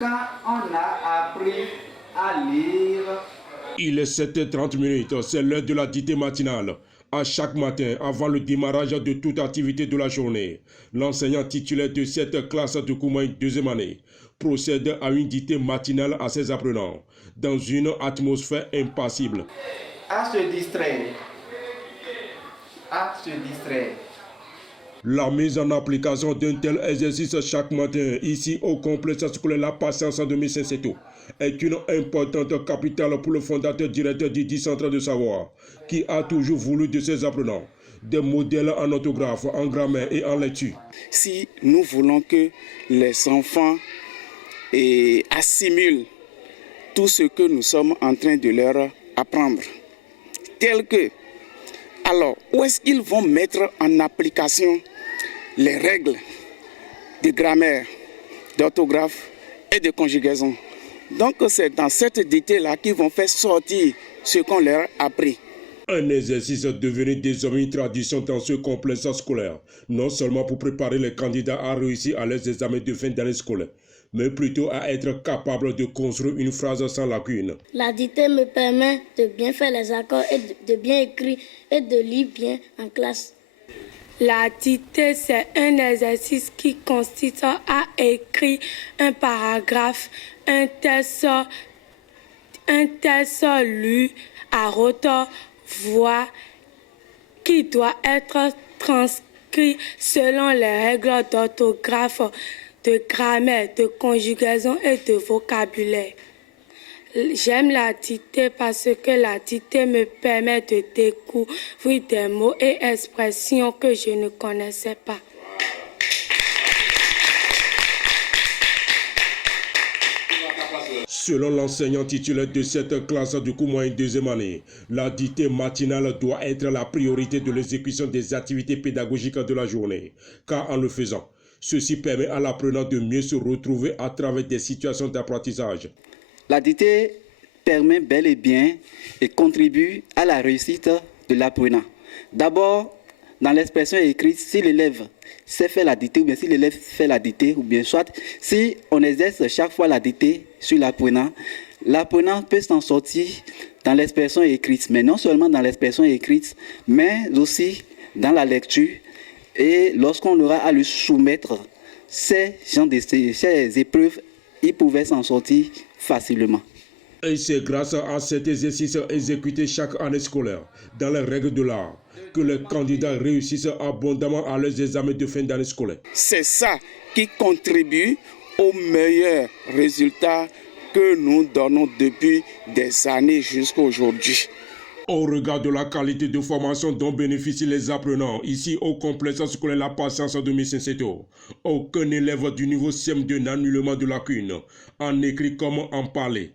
Quand on a appris à lire, il est 7h30, c'est l'heure de la dictée matinale. À chaque matin, avant le démarrage de toute activité de la journée, l'enseignant titulaire de cette classe de Koumaï deuxième année procède à une dictée matinale à ses apprenants, dans une atmosphère impassible. à se distraire, La mise en application d'un tel exercice chaque matin, ici au complexe scolaire La Patience de Missenseto, est une importante capitale pour le fondateur directeur du dit centre de savoir, qui a toujours voulu de ses apprenants des modèles en orthographe, en grammaire et en lecture. Si nous voulons que les enfants assimilent tout ce que nous sommes en train de leur apprendre, tel que, alors, où est-ce qu'ils vont mettre en application les règles de grammaire, d'orthographe et de conjugaison? Donc, c'est dans cette dictée-là qu'ils vont faire sortir ce qu'on leur a appris. Un exercice devenu désormais une tradition dans ce complexe scolaire, non seulement pour préparer les candidats à réussir à leurs examens de fin d'année scolaire, mais plutôt à être capable de construire une phrase sans lacune. La dictée me permet de bien faire les accords et de bien écrire et de lire bien en classe. La dictée, c'est un exercice qui consiste à écrire un paragraphe, un texte lu à haute voix qui doit être transcrit selon les règles d'orthographe, de grammaire, de conjugaison et de vocabulaire. J'aime la dictée parce que la dictée me permet de découvrir des mots et expressions que je ne connaissais pas. Selon l'enseignant titulaire de cette classe du Koumaï deuxième année, la dictée matinale doit être la priorité de l'exécution des activités pédagogiques de la journée, car en le faisant, ceci permet à l'apprenant de mieux se retrouver à travers des situations d'apprentissage. La dictée permet bel et bien et contribue à la réussite de l'apprenant. D'abord, dans l'expression écrite, si l'élève sait faire la dictée, ou bien si l'élève fait la dictée, ou bien soit, si on exerce chaque fois la dictée sur l'apprenant, l'apprenant peut s'en sortir dans l'expression écrite, mais non seulement dans l'expression écrite, mais aussi dans la lecture. Et lorsqu'on aura à lui soumettre ces épreuves, il pouvait s'en sortir facilement. Et c'est grâce à cet exercice exécuté chaque année scolaire, dans les règles de l'art, que les candidats réussissent abondamment à leurs examens de fin d'année scolaire. C'est ça qui contribue aux meilleurs résultats que nous donnons depuis des années jusqu'à aujourd'hui. Au regard de la qualité de formation dont bénéficient les apprenants ici au complexe scolaire La Patience de Missenseto, aucun élève du niveau CM2 n'a nullement de lacune, en écrit comme en parler.